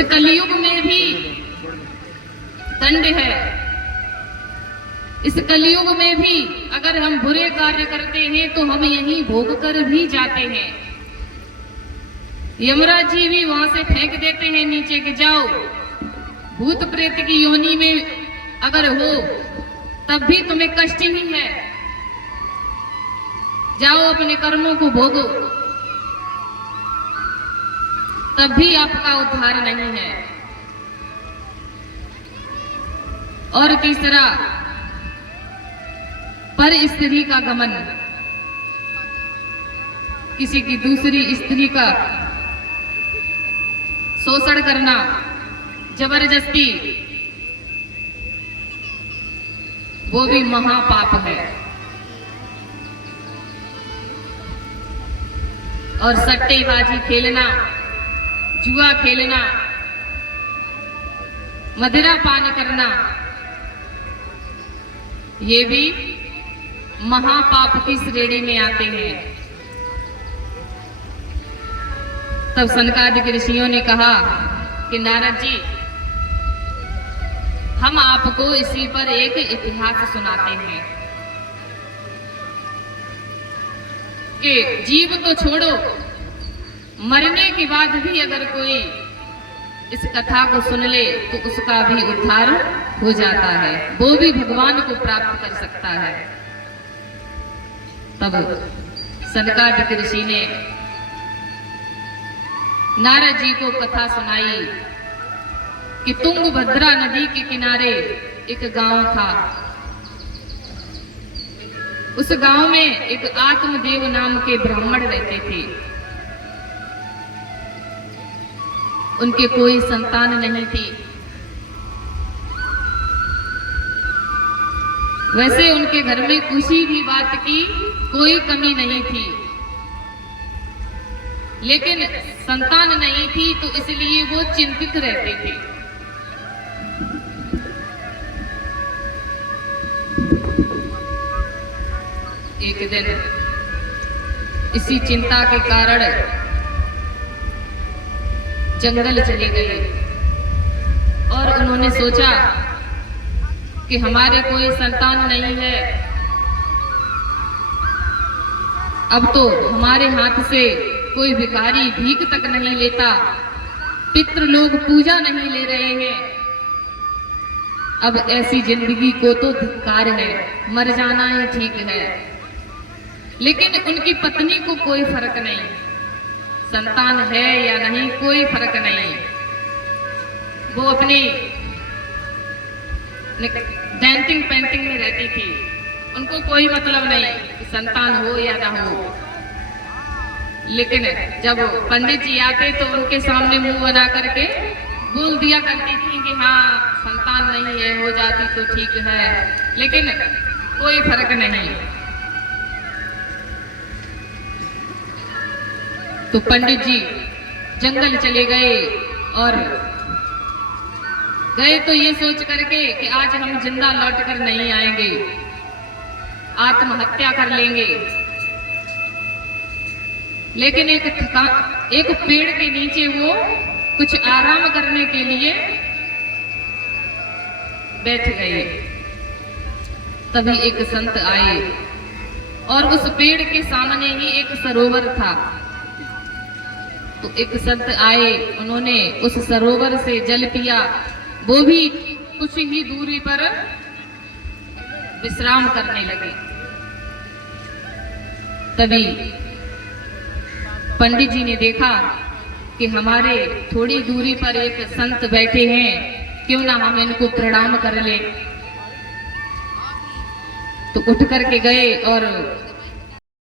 इस कलयुग में भी दंड है। इस कलयुग में भी अगर हम बुरे कार्य करते हैं तो हम यहीं भोग कर भी जाते हैं। यमराज जी भी वहां से फेंक देते हैं नीचे के जाओ, भूत प्रेत की योनि में अगर हो तब भी तुम्हें कष्ट ही है, जाओ अपने कर्मों को भोगो, तब भी आपका उद्धार नहीं है। और तीसरा, पर स्त्री का गमन, किसी की दूसरी स्त्री का शोषण करना, जबरदस्ती, वो भी महापाप है। और सट्टेबाजी खेलना, जुआ खेलना, मदिरा पान करना, ये भी महापाप की श्रेणी में आते हैं। तब सनकादिक ऋषियों ने कहा कि नारद जी, हम आपको इसी पर एक इतिहास सुनाते हैं कि जीव तो छोड़ो, मरने के बाद भी अगर कोई इस कथा को सुन ले तो उसका भी उद्धार हो जाता है, वो भी भगवान को प्राप्त कर सकता है। तब सनकादिक ऋषि ने नारद जी को कथा सुनाई कि तुंगभद्रा नदी के किनारे एक गांव था। उस गांव में एक आत्मदेव नाम के ब्राह्मण रहते थे। उनके कोई संतान नहीं थी। वैसे उनके घर में किसी भी बात की कोई कमी नहीं थी, लेकिन संतान नहीं थी तो इसलिए वो चिंतित रहते थे। एक दिन इसी चिंता के कारण जंगल चले गए और उन्होंने सोचा कि हमारे कोई संतान नहीं है, अब तो हमारे हाथ से कोई भिखारी भीख तक नहीं लेता, पितृ लोग पूजा नहीं ले रहे हैं, अब ऐसी जिंदगी को तो धिक्कार है, मर जाना ही ठीक है। लेकिन उनकी पत्नी को कोई फर्क नहीं, संतान है या नहीं कोई फर्क नहीं, वो अपनी डेंटिंग पेंटिंग में रहती थी, उनको कोई मतलब नहीं कि संतान हो या ना हो। लेकिन जब पंडित जी आते तो उनके सामने मुंह बना करके बोल दिया करती थी कि हाँ संतान नहीं है, हो जाती तो ठीक है, लेकिन कोई फर्क नहीं। तो पंडित जी जंगल चले गए और गए तो ये सोच करके कि आज हम जिंदा लौट कर नहीं आएंगे, आत्महत्या कर लेंगे। लेकिन एक पेड़ के नीचे वो कुछ आराम करने के लिए बैठ गए। तभी एक संत आए और उस पेड़ के सामने ही एक सरोवर था। तो एक संत आए, उन्होंने उस सरोवर से जल पिया, वो भी कुछ ही दूरी पर विश्राम करने लगे। तभी पंडित जी ने देखा कि हमारे थोड़ी दूरी पर एक संत बैठे हैं, क्यों ना हम इनको प्रणाम कर लें। तो उठ करके गए और